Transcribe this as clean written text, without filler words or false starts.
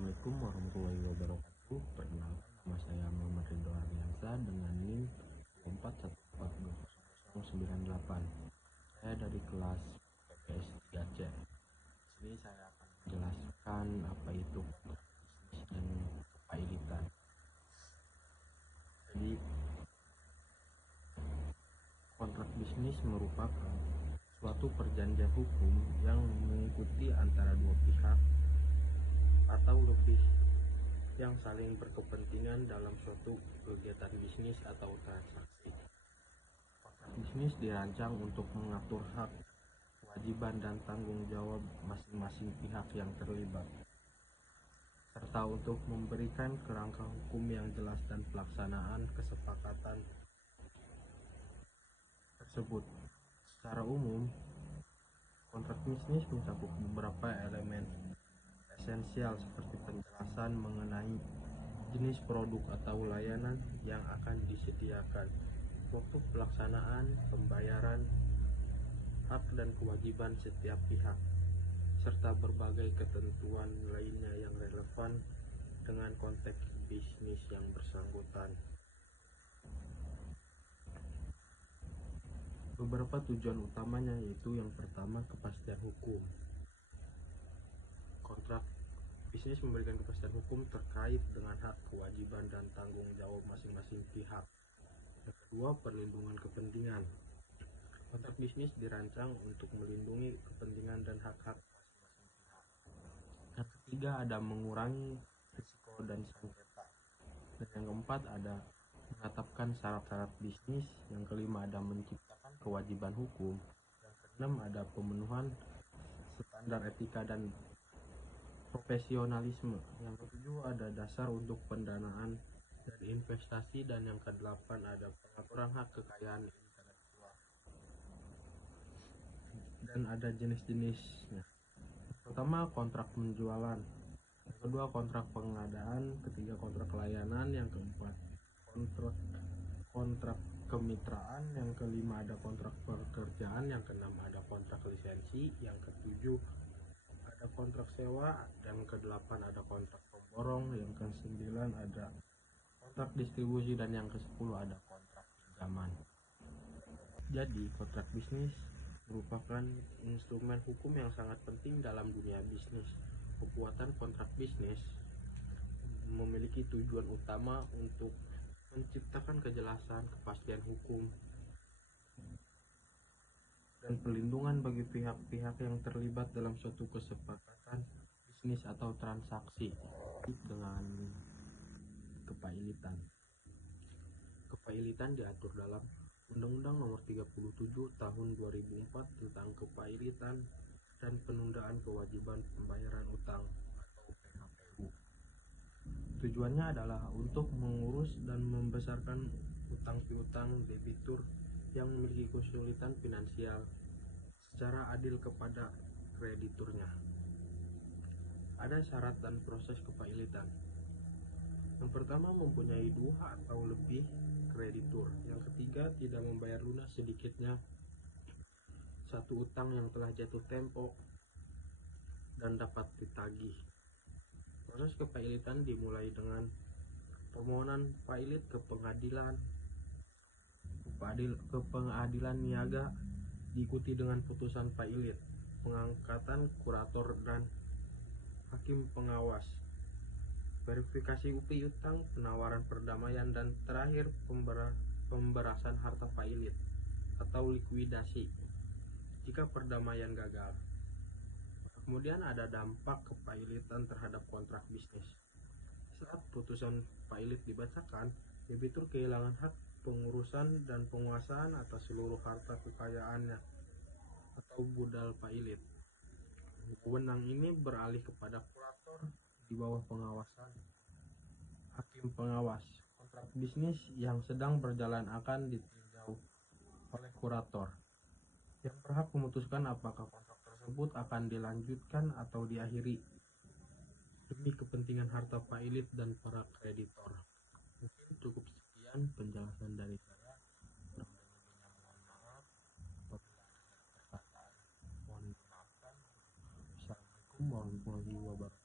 Assalamualaikum warahmatullahi wabarakatuh. Perkenalkan, nama saya Muhammad Ridho Ardiansa dengan NIM 414200098. Saya dari kelas PPS 3C. Di sini saya akan menjelaskan apa itu bisnis dan kepailitan. Jadi, kontrak bisnis merupakan suatu perjanjian hukum yang mengikuti antara dua pihak atau lebih yang saling berkepentingan dalam suatu kegiatan bisnis atau transaksi. Kontrak bisnis dirancang untuk mengatur hak, kewajiban, dan tanggung jawab masing-masing pihak yang terlibat, serta untuk memberikan kerangka hukum yang jelas dan pelaksanaan kesepakatan tersebut. Secara umum, kontrak bisnis mencakup beberapa elemen esensial seperti penjelasan mengenai jenis produk atau layanan yang akan disediakan, waktu pelaksanaan, pembayaran, hak dan kewajiban setiap pihak, serta berbagai ketentuan lainnya yang relevan dengan konteks bisnis yang bersangkutan. Beberapa tujuan utamanya yaitu yang pertama, kepastian hukum. Kontrak bisnis memberikan kepastian hukum terkait dengan hak, kewajiban, dan tanggung jawab masing-masing pihak. Yang kedua, perlindungan kepentingan. Kontrak bisnis dirancang untuk melindungi kepentingan dan hak-hak masing-masing pihak. Yang ketiga, ada mengurangi risiko dan sengketa. Dan yang keempat, ada menetapkan syarat-syarat bisnis. Yang kelima, ada menciptakan kewajiban hukum. Yang keenam, ada pemenuhan standar etika dan profesionalisme. Yang ketujuh, ada dasar untuk pendanaan dan investasi. Dan yang kedelapan, ada pengaturan hak kekayaan intelektual. Dan ada jenis-jenisnya. Pertama, kontrak penjualan. Yang kedua, kontrak pengadaan. Ketiga, kontrak layanan. Yang keempat, kontrak kemitraan. Yang kelima, ada kontrak pekerjaan. Yang keenam, ada kontrak lisensi. Yang ketujuh, ada kontrak sewa. Dan kedelapan, ada kontrak pemborong. Yang kesembilan, ada kontrak distribusi. Dan yang kesepuluh, ada kontrak pinjaman. Jadi, kontrak bisnis merupakan instrumen hukum yang sangat penting dalam dunia bisnis. Pembuatan kontrak bisnis memiliki tujuan utama untuk menciptakan kejelasan, kepastian hukum, dan perlindungan bagi pihak-pihak yang terlibat dalam suatu kesepakatan bisnis atau transaksi. Dengan kepailitan. Kepailitan diatur dalam Undang-Undang Nomor 37 Tahun 2004 tentang kepailitan dan penundaan kewajiban pembayaran utang atau PKPU. Tujuannya adalah untuk mengurus dan membesarkan utang piutang debitur yang memiliki kesulitan finansial secara adil kepada krediturnya. Ada syarat dan proses kepailitan. Yang pertama, mempunyai dua atau lebih kreditur. Yang ketiga, tidak membayar lunas sedikitnya satu utang yang telah jatuh tempo dan dapat ditagih. Proses kepailitan dimulai dengan permohonan pailit ke pengadilan niaga, diikuti dengan putusan pailit, pengangkatan kurator dan hakim pengawas, verifikasi piutang, penawaran perdamaian, dan terakhir pemberasan harta pailit atau likuidasi jika perdamaian gagal. Kemudian ada dampak kepailitan terhadap kontrak bisnis. Saat putusan pailit dibacakan, debitur kehilangan hak pengurusan dan penguasaan atas seluruh harta kekayaannya atau budal pailit. Wewenang ini beralih kepada kurator di bawah pengawasan hakim pengawas. Kontrak bisnis yang sedang berjalan akan ditinjau oleh kurator, yang berhak memutuskan apakah kontrak tersebut akan dilanjutkan atau diakhiri demi kepentingan harta pailit dan para kreditor. Mungkin cukup sekian penjelasan dari saya. Kurang lebihnya mohon maaf. Apabila ada perkataan mohon dimaafkan. Assalamualaikum warahmatullahi wabarakatuh.